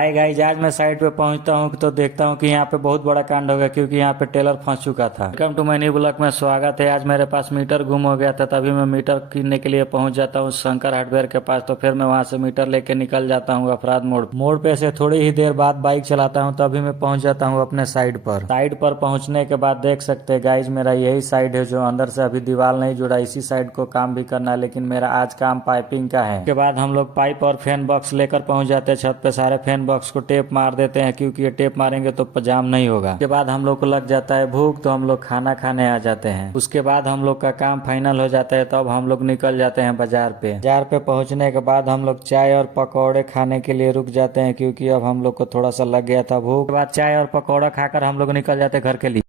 Hi guys, आज मैं site पे पहुंचता हूं तो देखता हूं कि यहाँ पे बहुत बड़ा कांड हो गया क्योंकि यहाँ पे टेलर फंस चुका था। Welcome to my new blog में स्वागत है। आज मेरे पास मीटर गुम हो गया था, तभी मैं मीटर किनने के लिए पहुंच जाता हूँ शंकर हार्डवेयर के पास। तो फिर मैं वहां से मीटर लेके निकल जाता हूँ अपराध मोड़ पे से थोड़ी ही देर बाद बाइक चलाता हूँ, तभी मैं पहुंच जाता हूँ अपने साइड पर। साइड पर पहुंचने के बाद देख सकते हैं गाइज, मेरा यही साइड है जो अंदर से अभी दीवार नहीं जुड़ा। इसी साइड को काम भी करना है, लेकिन मेरा आज काम पाइपिंग का है। उसके बाद हम लोग पाइप और फैन बॉक्स लेकर पहुंच जाते हैं छत पे। सारे फैन बॉक्स को टेप मार देते हैं क्योंकि ये टेप मारेंगे तो जाम नहीं होगा। उसके बाद हम लोग को लग जाता है भूख, तो हम लोग खाना खाने आ जाते हैं। उसके बाद हम लोग का काम फाइनल हो जाता है, तब हम लोग निकल जाते हैं बाजार पे। बाजार पे पहुंचने के बाद हम लोग चाय और पकौड़े खाने के लिए रुक जाते हैं क्योंकि अब हम लोग को थोड़ा सा लग गया था भूख। उसके बाद चाय और पकौड़ा खाकर हम लोग निकल जाते हैं घर के लिए।